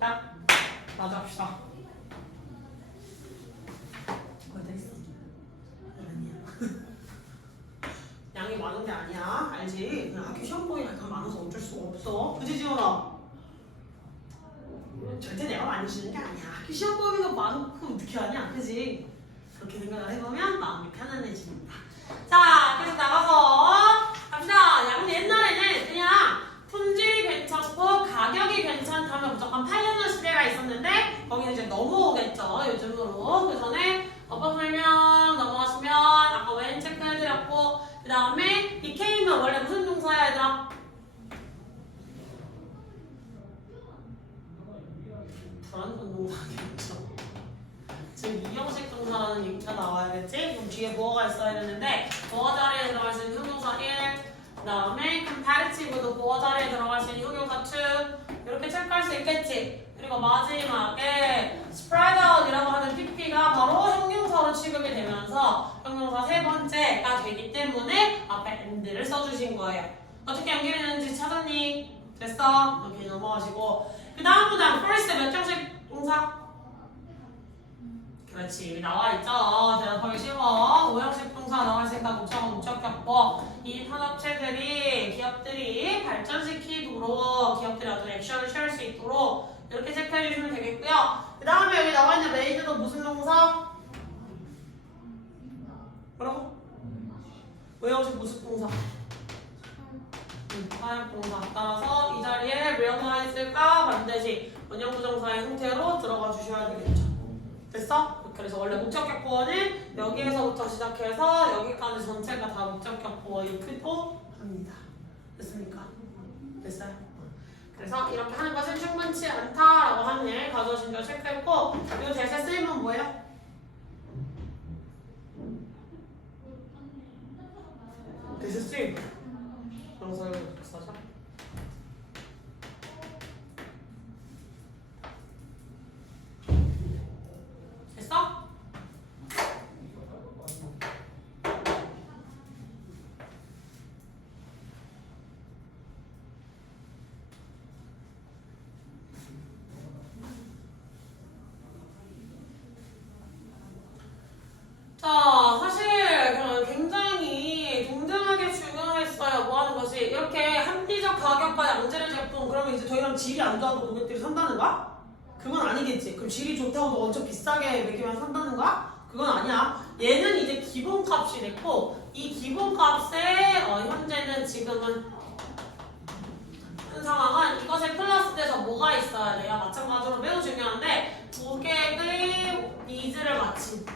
자, 마저 합시다. 어디 있어? 아니야. 양이 많은 게 아니야. 알지? 그냥 학교 시험 보기가 더 많아서 어쩔 수가 없어. 그지 지원아? 절대 내가 많이 주는 게 아니야. 학교 시험 범위가 많고 어떻게 하냐, 그지? 그렇게 생각을 해보면 마음이 편안해집니다. 자, 그래서 나가서 갑시다. 양 옛날에는 그냥 품질이 괜찮고 가격이 괜찮다면 무조건 팔려는 시대가 있었는데 거기는 이제 넘어오겠죠, 요즘으로. 그 전에 어법 설명 넘어가시면 아까 왼 체크해드렸고 그 다음에 이 K는 원래 무슨 동사야 얘들아? 불완전 동사겠죠. 지금 이형식 동사라는 얘기가 나와야겠지? 그럼 뒤에 뭐가 있어야 되는데 보어 자리에 들어갈 수 있는 형용사 1, 그 다음에 comparative도 보어 자리에 들어갈 수 있는 형용사 2 이렇게 체크할 수 있겠지? 그리고 마지막에 spread out이라고 하는 PP가 바로 형용사로 취급이 되면서 형용사 세 번째가 되기 때문에 앞에 and를 써주신 거예요. 어떻게 연결했는지 찾았니? 됐어? 이렇게 넘어가시고 그 다음 문장 first 몇 형식 동사? 그렇지, 나와있죠. 대답하기 쉬워. 5형식 동사 나와있으니까 목적어 목적격보. 이 산업체들이 기업들이 발전시키도록 기업들이 어떤 액션을 취할 수 있도록 이렇게 체크해주시면 되겠고요. 그 다음에 여기 나와있는 메이드도 무슨 동사? 뭐라고? 5형식 무슨 동사? 사역 동사. 따라서 이 자리에 realize가 반드시 원형부정사의 형태로 들어가 주셔야 되겠죠. 됐어? 그래서 원래 목적격보어는 여기에서부터 시작해서 여기까지 전체가 다 목적격보어이기도 합니다. 됐습니까? 됐어요? 그래서 이렇게 하는 것은 충분치 않다라고 하는 일 가져오신 거 체크했고 이 대세 쓰임은 뭐예요? 대세 쓰임 명사의 독사죠? 됐어? 자, 사실 굉장히 동등하게 중요했어요. 뭐 하는 것이 이렇게 합리적 가격과 양질의 제품 그러면 이제 더 이상 질이 안 좋아도 고객들이 산다는 거야? 그건 아니겠지. 그럼 질이 좋다고 엄청 비싸게 매기면 산다는 거야? 그건 아니야. 얘는 이제 기본값이 됐고 이 기본값에 현재는 지금은 현 상황은 이것에 플러스 돼서 뭐가 있어야 돼요? 마찬가지로 매우 중요한데 고객의 니즈를 맞춘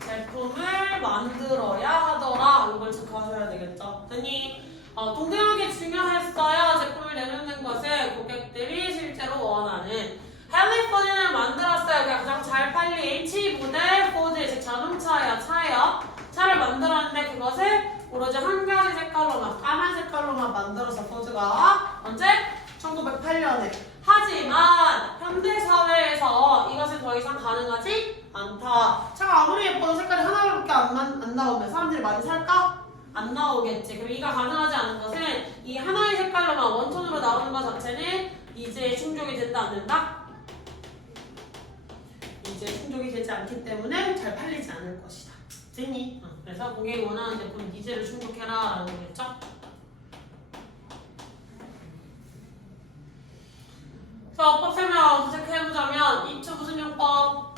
제품을 만들어야 하더라. 이걸 체크하셔야 되겠죠. 됐니? 동등하게 중요했어요. 제품을 내놓는 것을 고객들이 실제로 원하는 캘리포니아를 만들었어요. 그냥 가장 잘 팔린 H 모델 포드 즉 자동차예요. 차예요. 차를 만들었는데 그것을 오로지 한 가지 색깔로만 까만 색깔로만 만들어서 포드가 언제? 1908년에. 하지만 현대사회에서 이것은 더 이상 가능하지 않다. 차가 아무리 예뻐도 색깔이 하나밖에 안 나오면 사람들이 많이 살까? 안 나오겠지. 그럼 이가 가능하지 않은 것은 이 하나의 색깔로만 원톤으로 나오는 것 자체는 이제 충족이 된다 안 된다? 이제 충족이 되지 않기 때문에 잘 팔리지 않을 것이다. 됐니? 그래서 고객이 원하는 제품 니즈를 충족해라 라는 거겠죠? 자, 어법 설명 체크해보자면 입체 무슨 용법?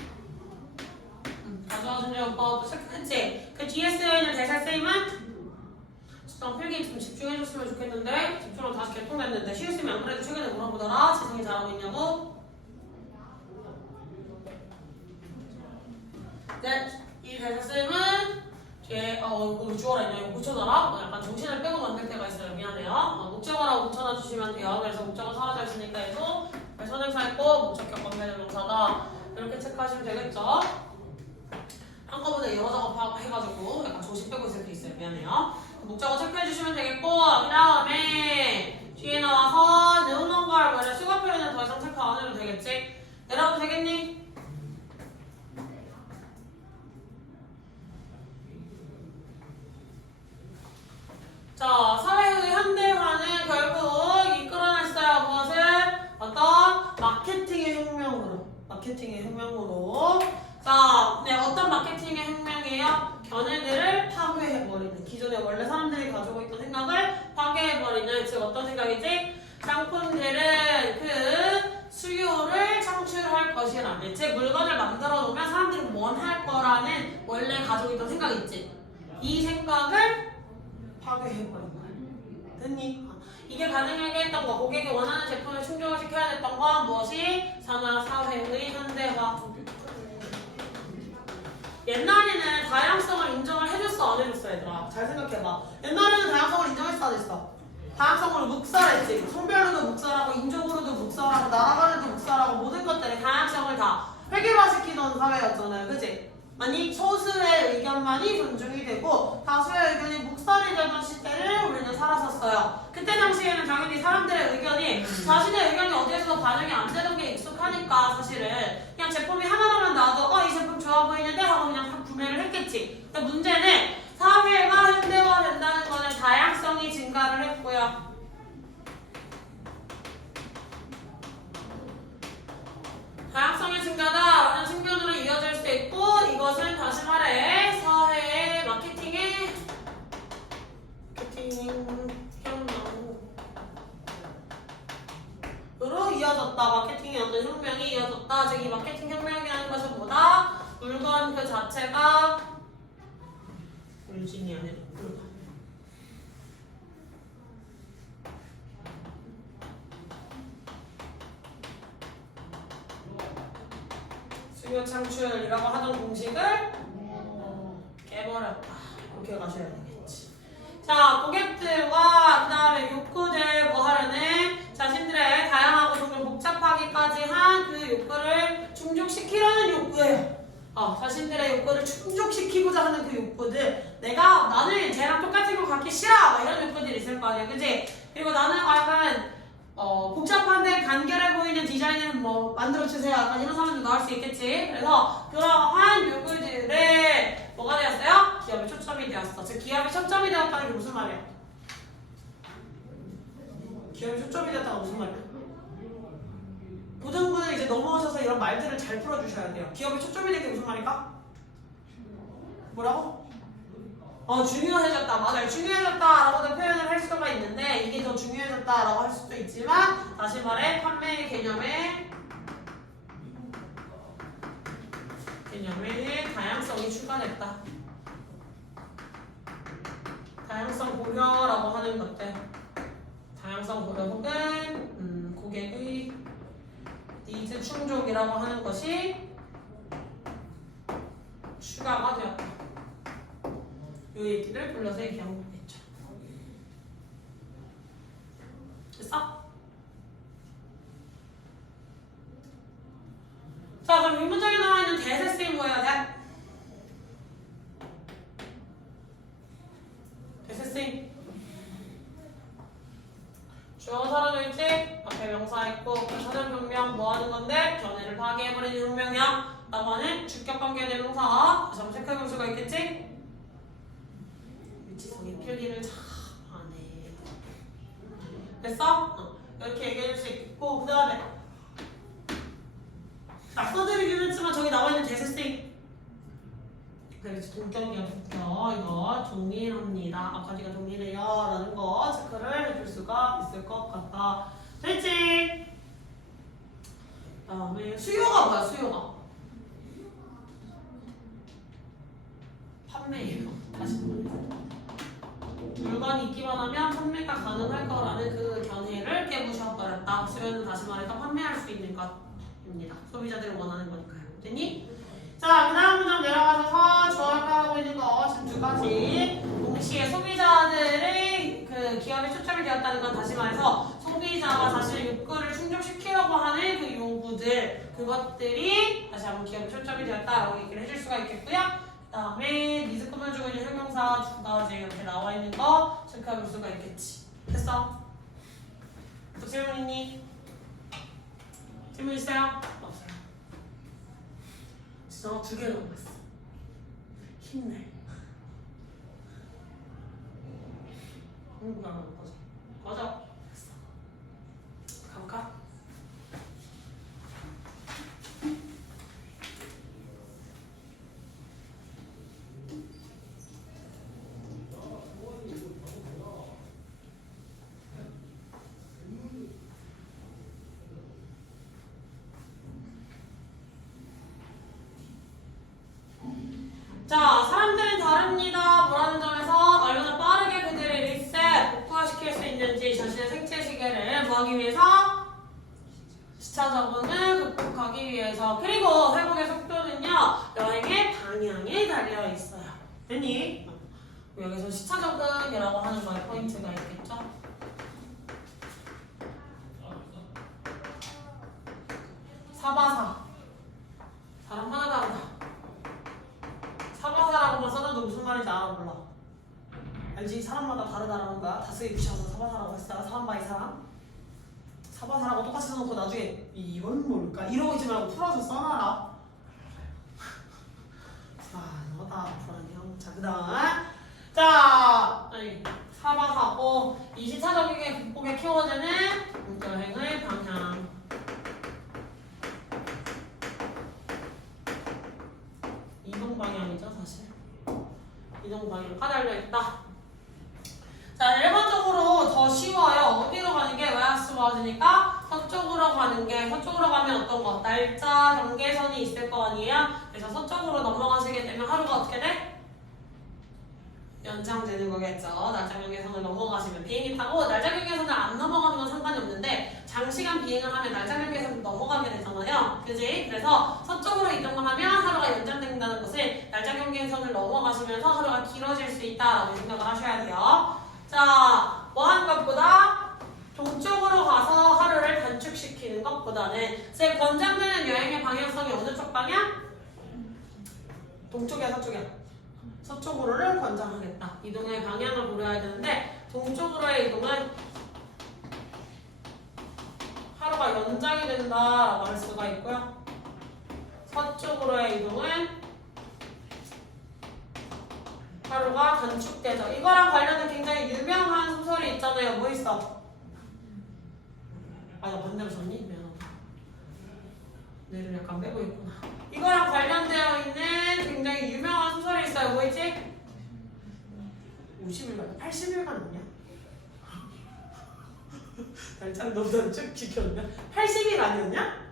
가져와 준 용법 체크했지? 그 뒤에 쓰여있는 대사 쓰임은? 필기 좀 집중해줬으면 좋겠는데 집중으로 다시 개통됐는데 쉬웠으면 안 그래도 최근에 물어보더라. 재성이 잘하고 있냐고? 네, 이 대사 쓰임은 뒤에 이거 주어라 있냐? 이거 고쳐놔라? 약간 정신을 빼고 만들 때가 있어요. 미안해요. 목적어라고 고쳐놔 주시면 돼요. 그래서 목적어 사라져 있으니까 해도 선행사 있고 목적격 관계대명사다. 이렇게 체크하시면 되겠죠? 한꺼번에 여러 작업 해가지고 약간 정신 빼고 있을 때 있어요. 미안해요. 목적어 체크해주시면 되겠고 그 다음에 뒤에 나와서 no longer 뭐래 수거 표현은 더 이상 체크 안 해도 되겠지? 내려가도 되겠니? 자, 사회의 현대화는 결국 이끌어낼 수 마케팅의 혁명으로. 자, 네, 어떤 마케팅의 혁명이에요? 견해들을 파괴해버리는, 기존에 원래 사람들이 가지고 있던 생각을 파괴해버리는, 즉 어떤 생각이지? 상품들은 그 수요를 창출할 것이라는, 즉 물건을 만들어 놓으면 사람들이 원할 거라는 원래 가지고 있던 생각 있지? 이 생각을 파괴해버린 거야. 됐니? 이게 가능하게 했던 거, 고객이 원하는 제품을 충족을 시켜야 됐던 건 무엇이? 산업 사회의 현대화. 옛날에는 다양성을 인정을 해줬어, 안 해줬어, 얘들아? 잘 생각해봐. 옛날에는 다양성을 인정했어, 안 했어? 다양성을 묵살했지. 성별로도 묵살하고, 인종으로도 묵살하고, 나라 간에도 묵살하고, 모든 것들의 다양성을 다 획일화시키던 사회였잖아요, 그치? 아니, 소수의 의견만이 존중이 되고 다수의 의견이 묵살이 되던 시대를 우리는 살았었어요. 그때 당시에는 당연히 사람들의 의견이, 자신의 의견이 어디에서도 반영이 안 되던 게 익숙하니까 사실은 그냥 제품이 하나만 나와도 이 제품 좋아 보이는데 하고 그냥 구매를 했겠지. 근데 문제는 사회가 현대화된다는 거는 다양성이 증가를 했고요. 다양성의 증가다라는 측면으로 이어질 수 있고, 이것은 다시 말해 사회의 마케팅의 혁명으로 이어졌다. 마케팅의 어떤 혁명이 이어졌다. 즉 이 마케팅 혁명이라는 것은 뭐다? 물건 그 자체가 물질이 아니라 물건. 수요 창출이라고 하던 공식을 깨버렸다. 이렇게 가셔야 되겠지. 자, 고객들과 그 다음에 욕구들 뭐 하려는? 자신들의 다양하고 조금 복잡하기까지 한 그 욕구를 충족시키려는 욕구예요. 자신들의 욕구를 충족시키고자 하는 그 욕구들. 나는 쟤랑 똑같은 거 갖기 싫어! 막 이런 욕구들이 있을 거 아니야, 그치? 그리고 나는 약간 복잡한데 간결해 보이는 디자인을 뭐 만들어주세요. 약간 이런 사람도 나올 수 있겠지. 그래서 그러한 요구들에 뭐가 되었어요? 기업의 초점이 되었어. 즉 기업의 초점이 되었다는 게 무슨 말이야? 기업의 초점이 되었다가 무슨 말이야? 고등부는 이제 넘어오셔서 이런 말들을 잘 풀어주셔야 돼요. 기업의 초점이 된 게 무슨 말일까? 뭐라고? 중요해졌다. 맞아요. 중요해졌다라고도 표현을 할 수가 있는데 이게 더 중요해졌다라고 할 수도 있지만 다시 말해 판매의 개념에 다양성이 추가됐다. 다양성 고려라고 하는 것들. 다양성 고려 혹은 고객의 니즈 충족이라고 하는 것이 추가가 되었다. 이 얘기를 불러서 얘기한 거겠죠. 됐어? 자, 그럼 이 문장에 나와 있는 대세쓰임 뭐예요? 대세쓰임. 주어가 사라져 있지? 앞에 명사 있고 그 사전변명 뭐 하는 건데? 견해를 파괴해버리는 혁명이야. 라고 하는 주격관계 대명사. 다시 한번 체크해 볼 수가 있겠지? 위치성의 필기를 참 하네. 됐어? 이렇게 얘기해줄 수 있고 그 다음에 써드리긴 했지만 저기 나와있는 대세쓰임 그렇지. 동격이야 동격. 이거 동일합니다. 아까 네가 동일해요 라는 거 체크를 해줄 수가 있을 것 같다. 됐지? 다음에 수요가 뭐야? 수요가 판매예요. 다시 말해서 물건이 있기만 하면 판매가 가능할 거라는 그 견해를 깨부셔버렸다. 수요는 다시 말해서 판매할 수 있는 것입니다. 소비자들이 원하는 거니까요. 됐니? 자, 그 다음 문장 내려가셔서 조합하고 있는 거 지금 두 가지. 동시에 소비자들의 그 기업에 초점이 되었다는 건 다시 말해서 소비자가 자신의 욕구를 충족시키려고 하는 그 요구들, 그것들이 다시 한번 기업에 초점이 되었다라고 얘기를 해줄 수가 있겠고요. 그 다음에 니즈 꾸며주고 있는 형용사 두 가지 이렇게 나와 있는 거 체크해 볼 수가 있겠지. 됐어? 또 질문 있니? 질문 있어요? 없어요. 진짜 2개 넘었어. 힘내. 공부 안 하는 거죠? 꺼져. 됐어. 가볼까? 사람들은 다릅니다. 뭐라는 점에서 얼마나 빠르게 그들의 리셋, 복구화시킬 수 있는지 자신의 생체 시계를 뭐하기 위해서? 시차 적응을 극복하기 위해서. 그리고 회복의 속도는요, 여행의 방향에 달려 있어요. 됐니? 여기서 시차 적응이라고 하는 거에 포인트가 있겠죠? 사바사. 사람 하나 다르다. 사바사라고만 써놔도 무슨 말인지 알아 몰라. 알지? 사람마다 다르다라는 거야. 다스기 무시하고 사바사라고 했어요. 사람 바이 사람. 사바사라고 똑같이 써놓고 나중에 이건 뭘까? 이러고 있지 말고 풀어서 써놔라. 자, 너다 불안형. 자, 그 다음. 자, 사바사. 이 시차적인 극복에 키워드는 여행의 방향. 이동 방향이죠, 사실. 이동 방향과 달려있다. 자, 일반적으로 더 쉬워요. 어디로 가는 게 웨하스와드니까 서쪽으로 가는 게, 서쪽으로 가면 어떤 거? 날짜 경계선이 있을 거 아니에요? 그래서 서쪽으로 넘어가시게 되면 하루가 어떻게 돼? 연장되는 거겠죠. 날짜 경계선을 넘어가시면 비행기 타고 날짜 경계선을 안 넘어가는 건 상관이 없는데 장시간 비행을 하면 날짜 경계선을 넘어가게 되잖아요. 그지? 그래서 서쪽으로 이동을 하면 하루가 연장된다는 것은 날짜 경계선을 넘어가시면서 하루가 길어질 수 있다라고 생각을 하셔야 돼요. 자, 뭐 하는 것보다 동쪽으로 가서 하루를 단축시키는 것보다는 제 권장되는 여행의 방향성이 어느 쪽 방향? 동쪽이야, 서쪽이야? 서쪽으로를 권장하겠다. 이동의 방향을 고려해야 되는데 동쪽으로의 이동은 하루가 연장이 된다라고 할 수가 있고요. 서쪽으로의 이동은 하루가 단축되죠. 이거랑 관련된 굉장히 유명한 소설이 있잖아요. 뭐 있어? 나 반대로 줬니? 미안하다. 뇌를 약간 빼고 있구나. 이거랑 관련되어 있는 굉장히 유명한 소설이 있어요. 뭐 있지? 50일간, 80일간 아니야? 날짜를 너무 단축 시켰네. 80일 아니었냐?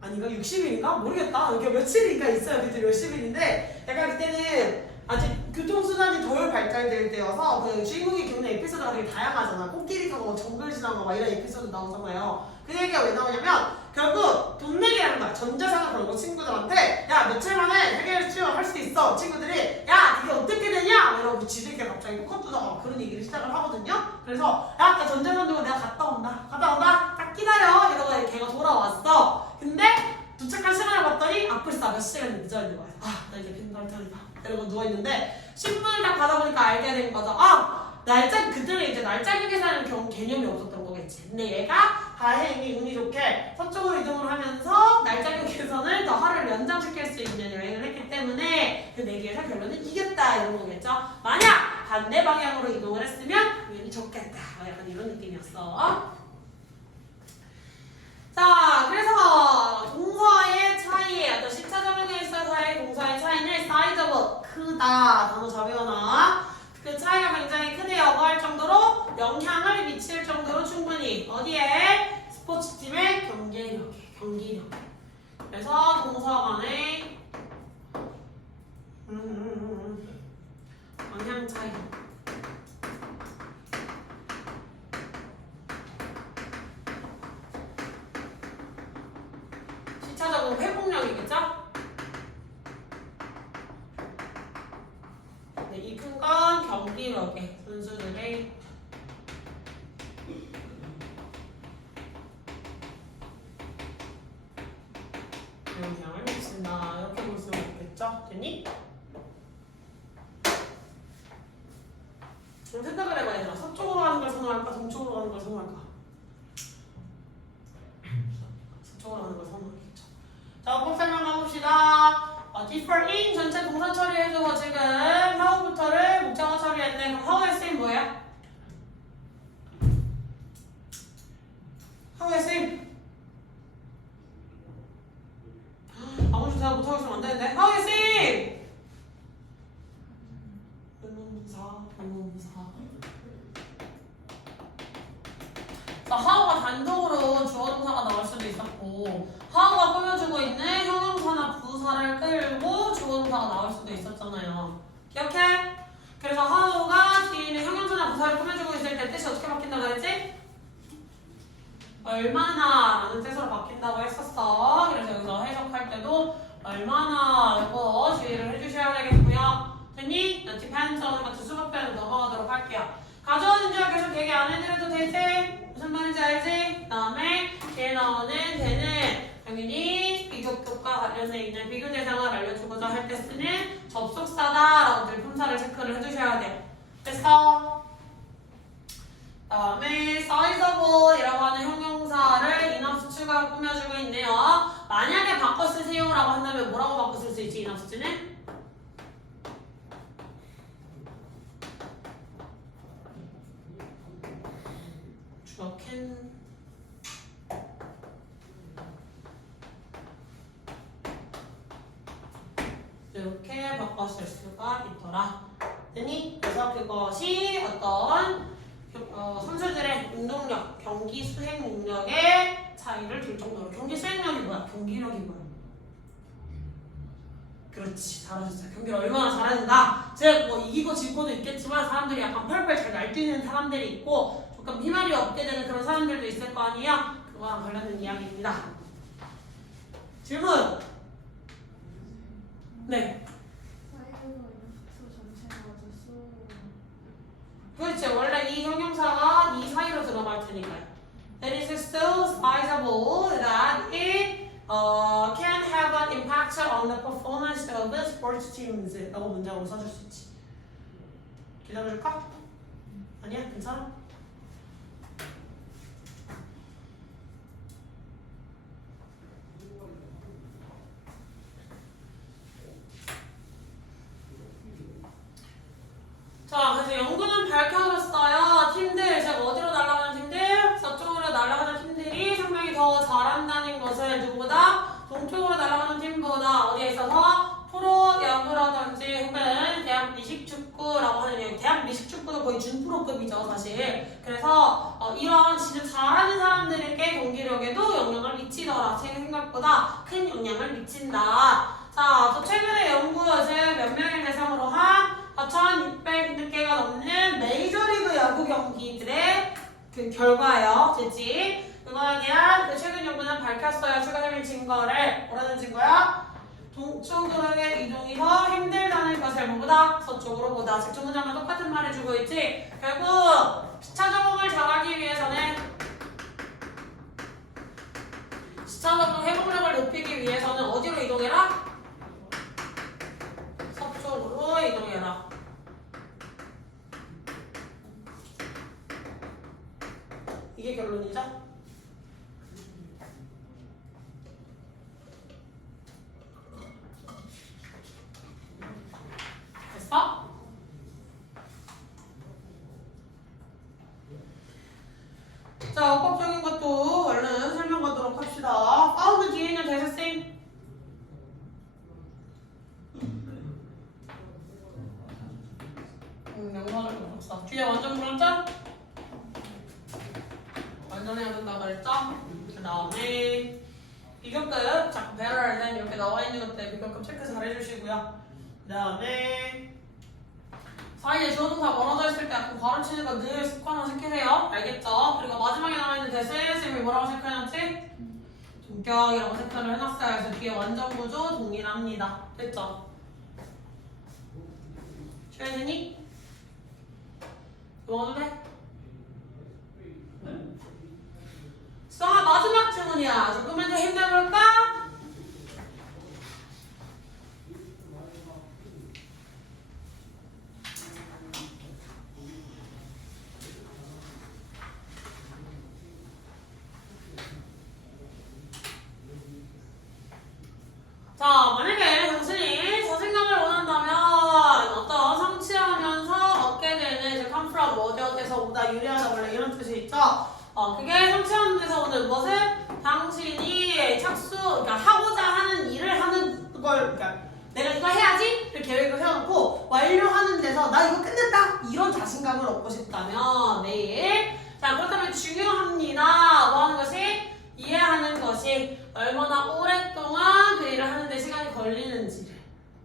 아닌가? 60일인가? 모르겠다. 이렇게 며칠인가 있어요. 그때 몇십일인데 약간 그때는 아직 교통수단이 덜 발달될 때여서 그 주인공이 겪는 에피소드가 되게 다양하잖아. 코끼리 타고 정글 지나고 막 이런 에피소드 나오잖아요. 그 얘기가 왜 나오냐면 결국 돈 내기라는 거야. 전자상을 걸고 친구들한테 야 며칠 만에 해결 수용할 수 있어. 친구들이 야 이게 어떻게 되냐? 이러고 지들끼리 갑자기 포커 두다가 그런 얘기를 시작을 하거든요. 그래서 야 나 전자상 들고 내가 갔다 온다. 딱 기다려. 이러고 걔가 돌아왔어. 근데 도착한 시간을 봤더니 아플싸 몇 시간이 늦어있는 거야. 나 이제 빈발 털이다. 이러고 누워있는데 신문을 딱 받아보니까 알게 된 거죠. 날짜 그때는 이제 날짜 계산하는 개념이 없었던 거겠지. 근데 얘가 다행히 운이 좋게 서쪽으로 이동을 하면서 날짜 계산을 더 하루를 연장시킬 수 있는 여행을 했기 때문에 그 내기에서 결론은 이겼다 이런 거겠죠. 만약 반대 방향으로 이동을 했으면 운이 좋겠다. 약간 이런 느낌이었어. 자, 그래서 동사의 차이, 어떤 시차 적용에 있어서의 동사의 차이는 사이즈able, 크다 단어 잘 외워놔. 그 차이가 굉장히 크대요. 뭐 할 정도로? 영향을 미칠 정도로 충분히 어디에? 스포츠팀의 경기력에. 그래서 동사 간의 영향 차이. 시차적으로 회복력이겠죠? 네, 이 큰 건 경기력에 선수들의 영향을 미친다. 이렇게 볼 수 있겠죠? 됐니? 그럼 생각을 해봐야 되나? 서쪽으로 가는 걸 선호할까? 동쪽으로 가는 걸 선호할까? 서쪽으로 가는 걸 선호하겠죠. 자, 꼭 설명해봅시다. differ in 전체 동사 처리해주고 지금 how부터를 목적어 처리했네. 그럼 how의 쓰임 뭐예요? how의 쓰임 아무리 생각 못하고 있으면 안 되는데. how의 쓰임 의문사. 자, how가 단독으로 주어 동사가 나올 수도 있었고 how가 꾸며주고 있는 형용사나 부사를 끌고 주어 조동사가 나올 수도 있었잖아요. 기억해? 그래서 how가 뒤에 있는 형용사나 부사를 꾸며주고 있을 때 뜻이 어떻게 바뀐다고 했지? 얼마나 라는 뜻으로 바뀐다고 했었어. 그래서 여기서 해석할 때도 얼마나 이거 주의를 해주셔야 되겠고요. 됐니? depends on 같은 수법변을 넘어가도록 할게요. 가져오는 줄 계속 얘기 안 해드려도 되지? 무슨 말인지 알지? 그 다음에 뒤에 나오는 되는 당연히 비교급과 관련돼 있는 비교 대상을 알려주고자 할 때 쓰는 접속사다라고 늘 품사를 체크를 해주셔야 돼. 됐어? 그 다음에 sizable이라고 하는 형용사를 인합수치가 꾸며주고 있네요. 만약에 바꿔 쓰세요라고 한다면 뭐라고 바꿔 쓸 수 있지? 인합수치는? 주어캔 이렇게 바꿔 쓸 수가 있더라. 됐니? 그래서 그것이 어떤 선수들의 운동력, 경기 수행 능력의 차이를 둘 정도로. 경기 수행력이 뭐야? 경기력이 뭐야? 그렇지, 잘하셨어요. 경기를 얼마나 잘하는가. 즉, 뭐 이기고 지고도 있겠지만 사람들이 약간 펄펄 잘 날뛰는 사람들이 있고 조금 힘알이 없게 되는 그런 사람들도 있을 거 아니에요? 그거랑 관련된 이야기입니다. 질문! 네. 그렇지. 원래 이 형용사가 이 사이로 들어갈 테니까요. It is still sizable that it can have an impact on the performance of the sports teams. 라고 문장으로 써줄 수 있지. 기다려줄까? 아니야? 괜찮아? 자, 그래서 연구는 밝혀졌어요. 팀들, 즉 어디로 날아가는 팀들? 서쪽으로 날아가는 팀들이 상당히 더 잘한다는 것을 누구보다? 동쪽으로 날아가는 팀보다 어디에 있어서? 프로야구라든지 혹은 대학 미식축구라고 하는 대학 미식축구도 거의 준프로급이죠, 사실. 그래서 이런 진짜 잘하는 사람들에게 경기력에도 영향을 미치더라. 제 생각보다 큰 영향을 미친다. 자, 또 최근에 연구 몇 명을 대상으로 한 4,600개가 넘는 메이저리그 야구 경기들의 그 결과예요. 됐지? 그거에 대한 최근 연구는 밝혔어요. 추가적인 증거를. 뭐라는 증거야? 동쪽으로의 이동이 더 힘들다는 것을 뭐보다? 서쪽으로 보다. 즉, 정문장과 똑같은 말을 주고 있지? 결국 시차 적응을 잘하기 위해서는 시차 적응 회복력을 높이기 위해서는 어디로 이동해라? 서쪽으로 이동해라. 이게 결론이죠? 됐어? 자, 어법적인 것도 얼른 설명하도록 합시다. found 뒤에 있는 대세쌤. 영상을 보셨어. 뒤에 완전 불안짠? 완전해야 된다 그랬죠? 그 다음에 비교급, 자, better than 이렇게 나와 있는 것들 비교급 체크 잘 해주시고요. 그 다음에 사이에 주어동사 멀어져 있을 때 약간 가로치는 거 늘 습관화 시키세요. 알겠죠? 그리고 마지막에 나와 있는 대세쌤이 뭐라고 체크해놨지? 동격이라고 체크를 해놨어요. 그래서 뒤에 완전 구조 동일합니다. 됐죠? 시원했니? 먹어도 돼? 수정아, 마지막 질문이야. 조금만 더 힘내볼까? 자, 만약에 당신이 자신감을 원한다면 어떤 성취하면서 얻게 되는 이제 come from 어디에서 보다 유리하다 원래 이런 뜻이 있죠? 그게 성취하는 데서 오는 무엇을? 당신이 그러니까 하고자 하는 일을 하는 걸, 그러니까 내가 이거 해야지? 를 계획을 세워놓고 완료하는 데서 나 이거 끝냈다! 이런 자신감을 얻고 싶다면 매일. 자, 그렇다면 중요합니다. 뭐 하는 것이? 이해하는 것이 얼마나 오랫동안 그 일을 하는데 시간이 걸리는지를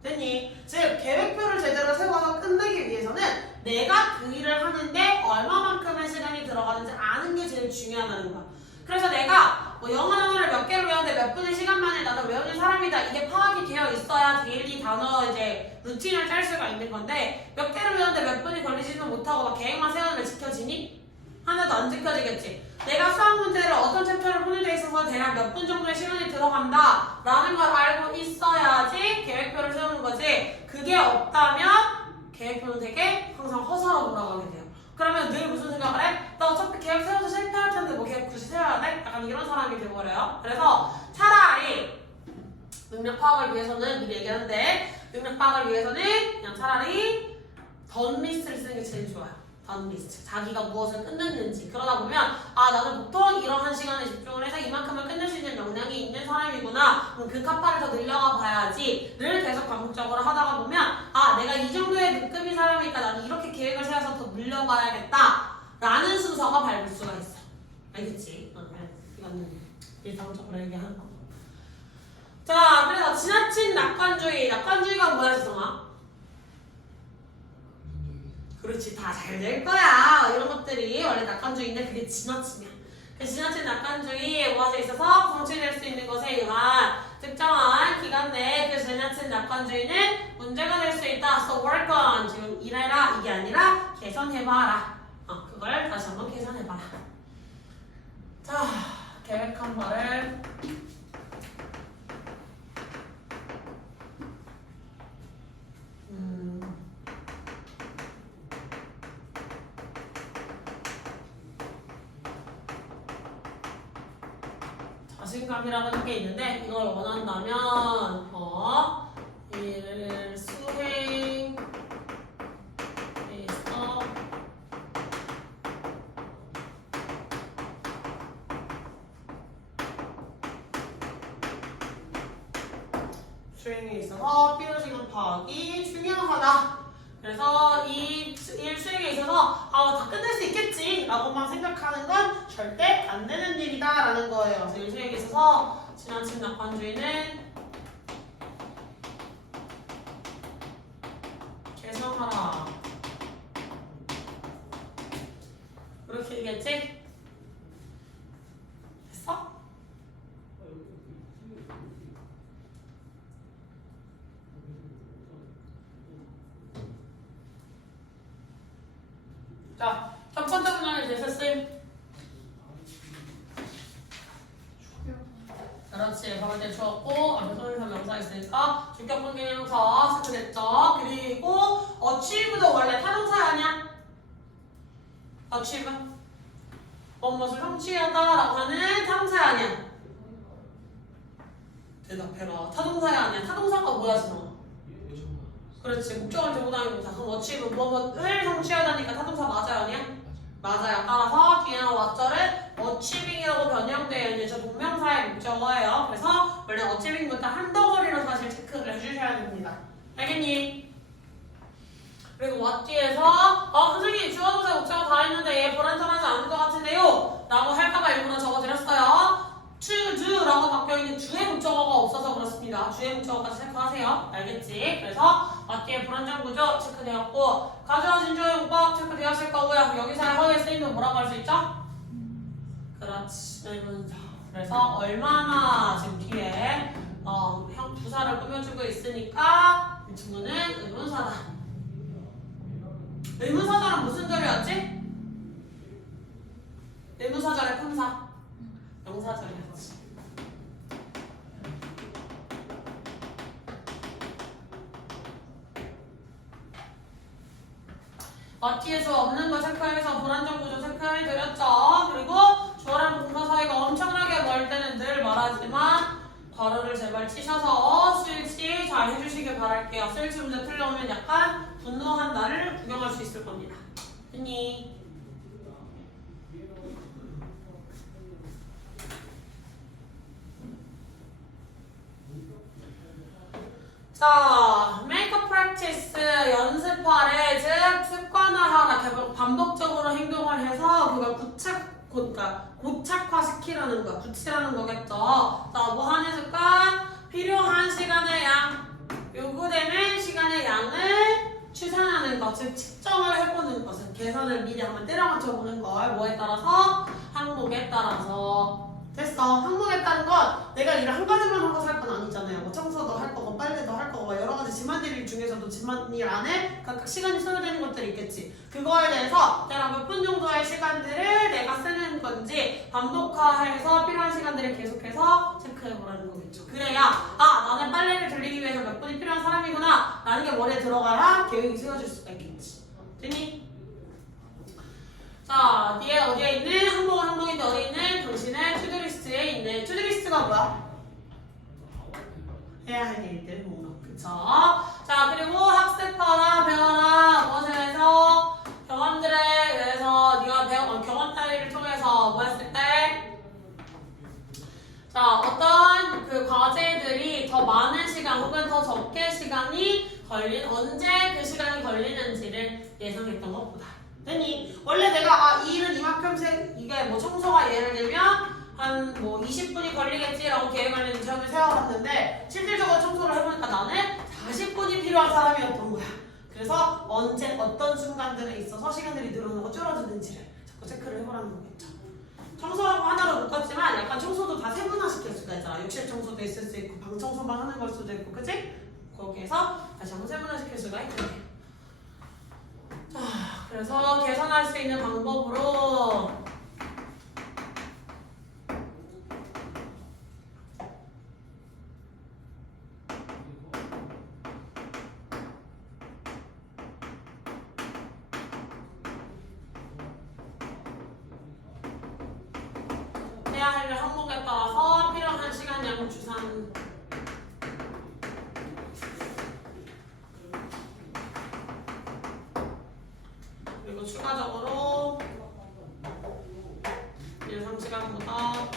됐니? 즉 계획표를 제대로 세워서 끝내기 위해서는 내가 그 일을 하는데 얼마만큼의 시간이 들어가는지 아는 게 제일 중요하다는 거야. 그래서 내가 뭐 영어 단어를 몇 개를 외웠는데 몇 분의 시간 만에 나는 외우는 사람이다. 이게 파악이 되어 있어야 데일리 단어 이제 루틴을 짤 수가 있는 건데 몇 개를 외웠는데 몇 분이 걸리지는 못하고 막 계획만 세우면 지켜지니? 하나도 안 지켜지겠지. 내가 수학 문제를 어떤 챕터를 푸는 데 있어서 대략 몇 분 정도의 시간이 들어간다 라는 걸 알고 있어야지 계획표를 세우는 거지. 그게 없다면 계획표는 되게 항상 허사로 돌아가게 돼요. 그러면 늘 무슨 생각을 해? 나 어차피 계획 세워도 실패할 텐데 뭐 계획 굳이 세워야 돼? 약간 이런 사람이 돼버려요. 그래서 차라리 능력 파악을 위해서는 미리 얘기하는데 능력 파악을 위해서는 그냥 차라리 던리스트를 쓰는 게 제일 좋아요. 던리스트. 자기가 무엇을 끝냈는지. 그러다 보면 아 나는 보통 이러한 시간에 집중을 해서 이만큼을 끝낼 수 있는 역량이 있는 사람이구나. 그럼 그 카파를 더 늘려가 봐야지를 계속 반복적으로 하다가 보면 아 내가 이 정도의 등급인 사람이니까 나는 이렇게 계획을 세워서 더 늘려가야겠다 라는 순서가 밟을 수가 있어. 알겠지? 이거는 일상적으로 얘기하는 거. 자 그래서 지나친 낙관주의. 낙관주의가 뭐야 지성아? 그렇지 다 잘 될 거야 이런 것들이 원래 낙관주의인데 그게 지나치면 그 지나친 낙관주의 무엇에 있어서 성취될 수 있는 것에 의한 특정한 기간 내에 그 지나친 낙관주의는 문제가 될 수 있다. So work on 지금 일해라 이게 아니라 개선해봐라. 그걸 다시 한번 개선해봐라. 자 계획한 거를 자신감이라는 게 있는데 이걸 원한다면 일 수행에서 수행에 있어서 필요시간 파악이 중요하다. 그래서 이 일 수행에 있어서 다 끝낼 수 있겠지 라고만 생각하는 건 절대 안 되는 일이다 라는 거예요. 그래서 일 수행에 있어서 지나친 낙관주의는 개선하라 이렇게 얘기했지? 됐어? 자, 첫 번째 문장이 됐었음. 그렇지. 과거때 주었고 앞에 선행사 명사 있으니까 주격 관계 명사 체크됐죠. 그리고 achieve도 원래 타동사 아니야? achieve 무엇을 성취하다라고 하는 타동사 아니야? 대답해라. 타동사야 아니야? 타동사가 뭐야 지금? 그렇지. 목적을 대고 다니는 동사. 그럼 achieve 뭐뭐를 성취하다니까 타동사 맞아요 아니야? 맞아요. 따라서 뒤에 나온 what절은 achieving이라고 변형되어 있는 저 동명사의 목적어예요. 그래서 원래 achieving부터 한 덩어리로 사실 체크를 해주셔야 됩니다. 알겠니? 그리고 what 뒤에서 선생님 주어동사 목적어 다 했는데 얘 불완전하지 않은 것 같은데요? 라고 할까봐 일부러 적어드렸어요. to do 라고 바뀌어있는 주의 목적어가 없어서 그렇습니다. 주의 목적어까지 체크하세요. 알겠지? 그래서 뒤에 불완전 구조 체크되었고 가져와진 조용법 체크되었을 거고요. 여기서의 허위의 쓰임은 뭐라고 할 수 있죠? 그렇지. 의문사. 그래서 얼마나 지금 뒤에 형 부사를 꾸며주고 있으니까 이 친구는 의문사다. 의문사절은 무슨 절이었지? 의문사절의 품사. 명사절이었지. 뒤에서 없는 거 체크해서 불안정 구조 체크해드렸죠. 그리고 주어랑 동사 사이가 엄청나게 멀 때는 늘 말하지만 괄호를 제발 치셔서 스위치 잘 해주시길 바랄게요. 스위치 문제 틀려오면 약간 분노한 나를 구경할 수 있을 겁니다. 됐니? 자, make a practice 연습하래. 즉 습관화하라. 반복적으로 행동을 해서 그걸 고착화시키라는 거야. 붙이라는 거겠죠. 자, 뭐 하는 습관? 필요한 시간의 양. 요구되는 시간의 양을 추산하는 것, 즉 측정을 해보는 것은 계산을 미리 한번 때려 맞춰보는 걸 뭐에 따라서? 항목에 따라서. 됐어. 항목에 따른 건 내가 일을 한 가지만 하고 살 건 아니잖아요. 뭐 청소도 할 거고 빨래도 할 거고 여러 가지 집안일 중에서도 집안일 안에 각각 시간이 소요되는 것들이 있겠지. 그거에 대해서 내가 몇 분 정도의 시간들을 내가 쓰는 건지 반복화해서 필요한 시간들을 계속해서 체크해보라는 거겠죠. 그래야 나는 빨래를 돌리기 위해서 몇 분이 필요한 사람이구나 라는 게 머리에 들어가야 계획이 세워질 수가 있겠지. 됐니? 자, 뒤에 어디에 있는? 항목인데 어디에 있는? 당신의 투두리스트에 있는. 투두리스트가 뭐야? 해야 할 일들 목록. 그쵸? 자, 그리고 학습하라, 배워라, 무엇을 해서? 경험들에 의해서 네가 경험 따위를 통해서 뭐 했을 때? 자, 어떤 그 과제들이 더 많은 시간 혹은 더 적게 시간이 언제 그 시간이 걸리는지를 예상했던 것보다. 됐니? 원래 내가 이 일은 이만큼 이게 뭐 청소가 예를 들면 한 뭐 20분이 걸리겠지라고 계획을 했는데 처음에 세워봤는데 실질적으로 청소를 해보니까 나는 40분이 필요한 사람이었던 거야. 그래서 언제 어떤 순간들에 있어서 시간들이 늘어나고 줄어드는지를 자꾸 체크를 해보라는 거겠죠. 청소라고 하나로 묶었지만 약간 청소도 다 세분화시킬 수가 있잖아. 욕실 청소도 있을 수 있고 방 청소만 하는 걸 수도 있고 그치? 거기에서 다시 한번 세분화시킬 수가 있겠네. 자, 그래서 계산할 수 있는 방법으로 해야 할 항목에 따라서 필요한 시간량 주산 그리고 추가적으로 예상 시간보다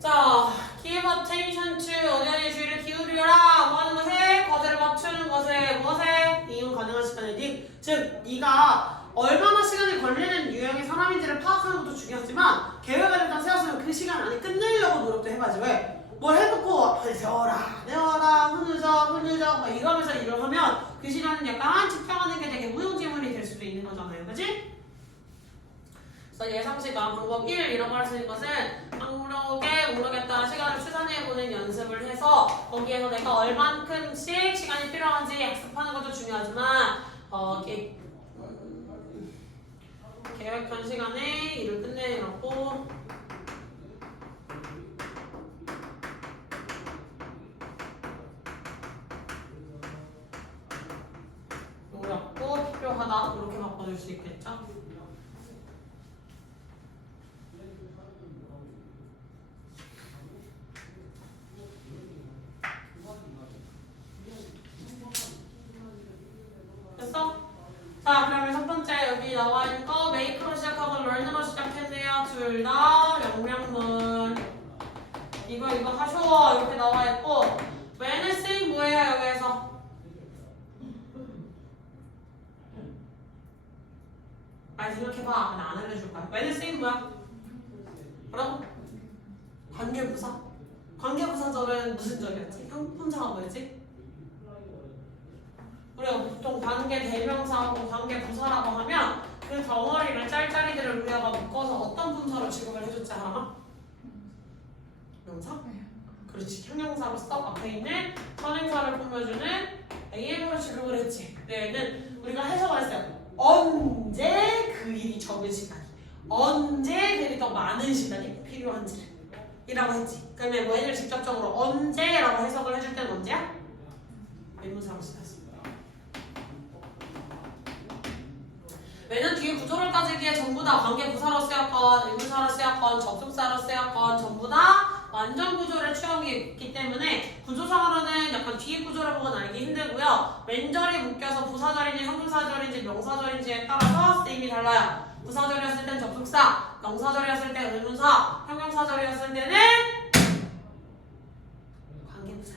자, give attention to 어디에 주의를 기울여라. 뭐 하는 것에? 과제를 맞추는 것에 무엇에? 이용 가능한 시간에 즉 네가 얼마나 시간이 걸리는 유형의 사람인지를 파악하는 것도 중요하지만 계획을 일단 세웠으면 그 시간 안에 끝내려고 노력도 해봐야지. 왜? 뭘 해놓고 내워라 흐느적 막 이러면서 일을 하면 그 시간은 약간 측정하는 게 되게 무용지물이 될 수도 있는 거잖아요. 그치? 그래서 예상시간 방법 1 이라고 할 수 있는 것은 목록에 따라 시간을 추산해보는 연습을 해서 거기에서 내가 얼만큼씩 시간이 필요한지 학습하는 것도 중요하지만 계획한 시간에 일을 끝내놓고 노력도 필요하다 이렇게 바꿔줄 수 있겠죠? 됐어? 자, 그러면 첫 번째 여기 나와 있는 거 make로 시작하고 learn으로 시작했네요. 둘 다 영양문. 이거 하셔 이렇게 나와 있고 when은 뭐예요 여기에서? 아니 생각해봐. 근데 안 알려줄 거야. when은 뭐야? 뭐라고? 관계부사? 관계부사절은 무슨 절이었지? 형품사가 뭐였지? 우리가 보통 관계 대명사하고 관계 부사라고 하면 그 덩어리를 짤짤이들을 우리가 묶어서 어떤 분사로 취급을 해줬지 하나? 명사? 그렇지. 형용사로서 앞에 있는 선행사를 꾸며주는 AM으로 취급을 했지. 얘는 우리가 해석을 했어요. 언제 그 일이 적은 시간이 언제 그 일이 더 많은 시간이 필요한지를 이라고 했지. 그러면 얘를 직접적으로 언제라고 해석을 해줄 때는 언제야? 의문사로 쓰였어. 왜는 뒤에 구조를 따지기에 전부 다 관계 부사로 쓰였건 의문사로 쓰였건 접속사로 쓰였건 전부 다 완전 구조를 취하고 있기 때문에 구조상으로는 약간 뒤에 구조를 보고는 알기 힘들고요. 중에서 맨절이 묶여서 부사절인지 형용사절인지 명사절인지에 따라서 쓰임이 달라요. 부사절이었을 땐 접속사, 명사절이었을 땐 의문사, 형용사절이었을 때는 관계부사.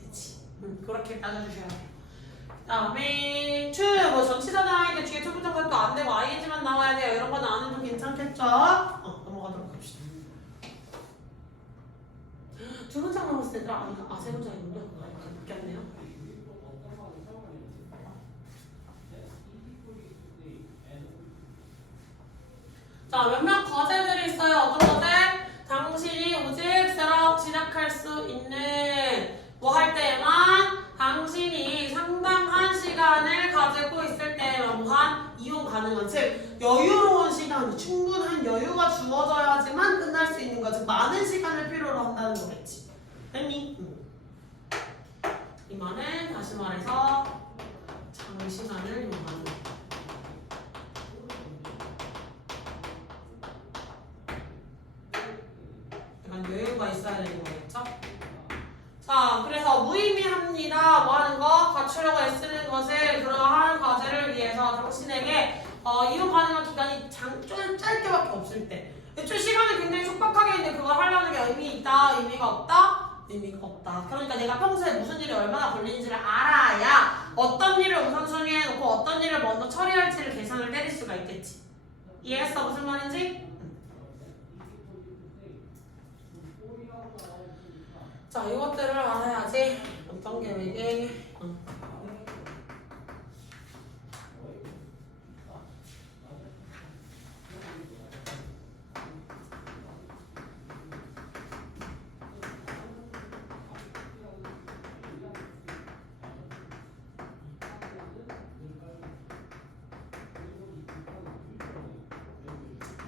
그치? 그렇게 따져주셔야 돼요. 그 다음에 뭐 전치사 나와있는데 뒤에 초분정사 또 안 되고 ing만 나와야 돼요. 이런 거는 안 해도 괜찮겠죠? 넘어가도록 합시다. 두 문장 남았을 때더라. 세 문장이군요. 바뀌었네요. 자, 몇몇 과제들이 있어요. 어떤 과제? 당신이 오직 새로 시작할 수 있는 뭐 할 때만 당신이 상당한 시간을 가지고 있을 때만 무한 이용 가능한 즉 여유로운 시간, 충분한 여유가 주어져야지만 끝날 수 있는 거지 많은 시간을 필요로 한다는 거겠지. 됐니? 이 말은 다시 말해서 장시간을 이용하는 약간 여유가 있어야 되는 거겠죠? 자, 그래서 무의미합니다. 뭐 하는 거? 갖추려고 애쓰는 것을 그러한 과제를 위해서 당신에게 이용 가능한 기간이 좀 짧게밖에 없을 때 애초에 시간이 굉장히 촉박하게 있는데 그걸 하려는 게 의미 있다? 의미가 없다? 의미가 없다. 그러니까 내가 평소에 무슨 일이 얼마나 걸리는지를 알아야 어떤 일을 우선순위에 놓고 어떤 일을 먼저 처리할지를 계산을 때릴 수가 있겠지. 이해했어? 무슨 말인지? 자, 이것들을 알아야지 어떤 계획이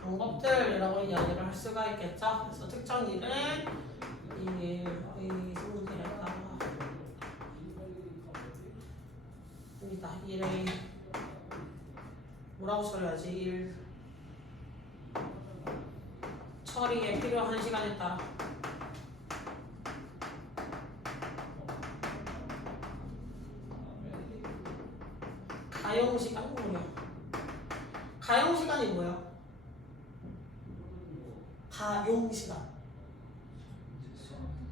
방법들이라고 이야기를 할 수가 있겠죠. 그래서 특정 일은 이 성질에다가 입니다. 일에 뭐라고 처리하지? 일 처리에 필요한 시간에 따라 가용 시간 뭐야? 가용 시간이 뭐야? 가용 시간.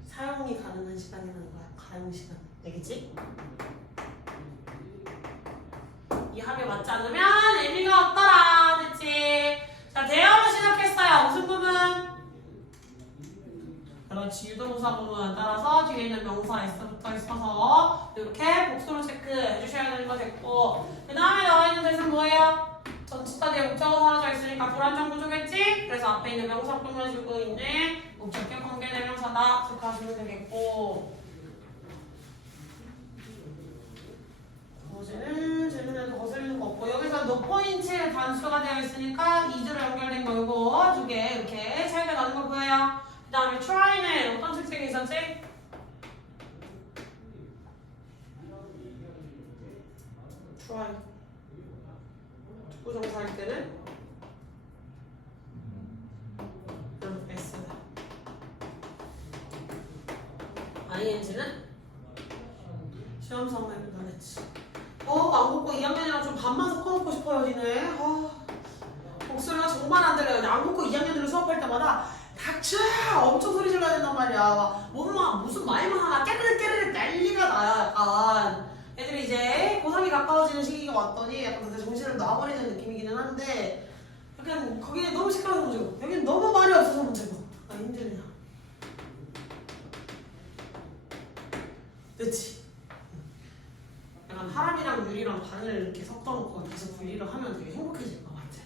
사용이 가능한 시간이라는 거야. 가용 시간. 되겠지? 이 합이 맞지 않으면 의미가 없더라. 됐지? 자, 대화로 시작했어요. 무슨 부분? 그렇지. 유도동사 부분 따라서 뒤에 있는 명사 S부터 있어서 이렇게 복수로 체크해 주셔야 되는 거 됐고 그 다음에 나와 있는 뜻은 뭐예요? 전치사 뒤에 목적어 사라져 있으니까 불안정 구조겠지? 그래서 앞에 있는 명사 꾸며주고 있는 목적격 관계 대명사다 체크하시면 되겠고 거제는 질문에도 거슬리는 거 없고 여기서 노포인트 단수가 되어 있으니까 2주로 연결된 거고 두 개 이렇게 차이가 나는 거 보여요. 그 다음에 try는 어떤 특징이 있었지? try 부정사일 때는 S다. ing는 시험 상황에 불안했지. 안 걷고 2학년이랑 좀 반만 섞어놓고 싶어요, 니네. 목소리가 정말 안 들려요. 안 걷고 2학년들을 수업할 때마다 닥쳐! 엄청 소리 질러야 된단 말이야. 무슨 말만 하나 깨르르 난리가 나요, 약간. 애들이 이제 고3이 가까워지는 시기가 왔더니 약간 근데 정신을 놔버리는 느낌이기는 한데 약간 거기에 너무 시끄러워서 문제고 여기는 너무 말이 없어서 문제고 힘드냐. 그치? 약간 하람이랑 유리랑 반을 이렇게 섞어놓고 다시 분리를 하면 되게 행복해질 것 같아.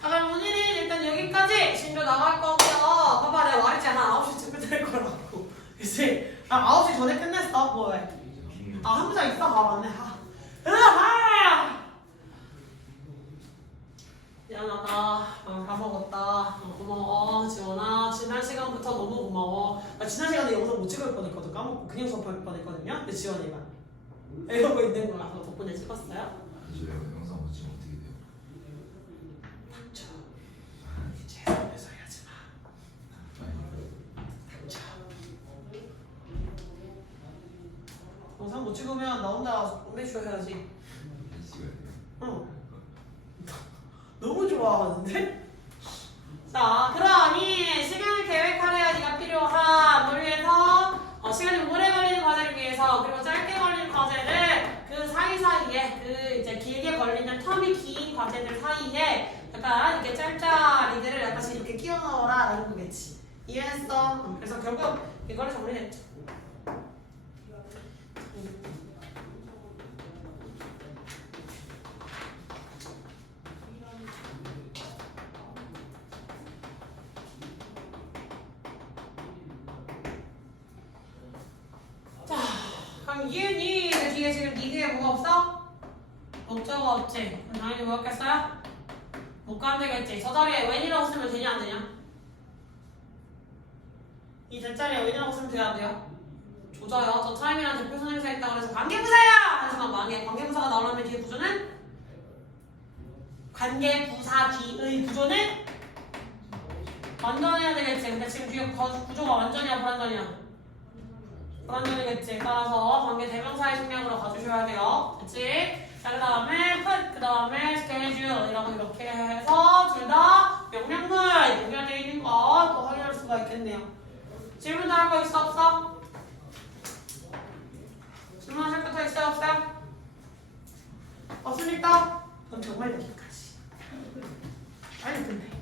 자, 그럼 오늘은 일단 여기까지 진도 나갈 거고요. 봐봐, 내가 말했잖아. 9시쯤 끝낼 거라고. 그치? 9시 전에 끝냈어. 뭐해? 한 문장 있어? 맞네. 미안하다. 다 먹었다. 고마워. 지원아. 지난 시간부터 너무 고마워. 나 지난 시간에 영상 못 찍을 뻔했거든. 까먹고 그냥 수업할 뻔했거든요. 근데 지원이가 이러고 있는 거 가서 덕분에 찍었어요. 영상 못 찍으면 어떻게 돼요? 닥쳐. 죄송해서 해야지 마. 닥쳐. 영상 못 찍으면 나 혼자 매쇼 해야지. 응. 너무 좋아하는데? 자, 그러니 시간을 계획하려니가 필요한 뭘 위해서 시간이 오래 걸리는 과제를 위해서 그리고 짧게 걸리는 과제를 그 사이사이에 그 이제 길게 걸리는 텀이 긴 과제들 사이에 약간 이렇게 짤짤이들을 약간씩 이렇게 끼워 넣어라 라는 거겠지. 이해했어? 그래서 결국 이거를 정리했죠. 그럼 이해니 그 뒤에 지금 니 뒤에 뭐가 없어? 목적어가 없지? 그럼 당연히 뭐였겠어요? 못 가면 되겠지. 저 자리에 when이라고 쓰면 되냐 안 되냐? 이 대자리에 when이라고 쓰면 돼야 안 돼요? 조져요. 저 타임이라는 대표 선행사 있다고 해서 관계부사야! 해서 막 망해. 관계부사가 나오려면 뒤에 구조는? 관계부사 뒤의 구조는? 완전해야 되겠지. 근데 지금 뒤에 구조가 완전이야 불완전이야? 불완전이겠지. 따라서 관계 대명사의 식량으로 가주셔야 돼요. 그치? 자, 그 다음에 put, 그 다음에 schedule 이렇게 해서 둘 다 명령문 연결되어 있는 거 또 확인할 수가 있겠네요. 질문 더 할 거 있어 없어? 질문하실 거 더 있어요 없어요? 없습니까? 그럼 정말 여기까지. 빨리 끝내.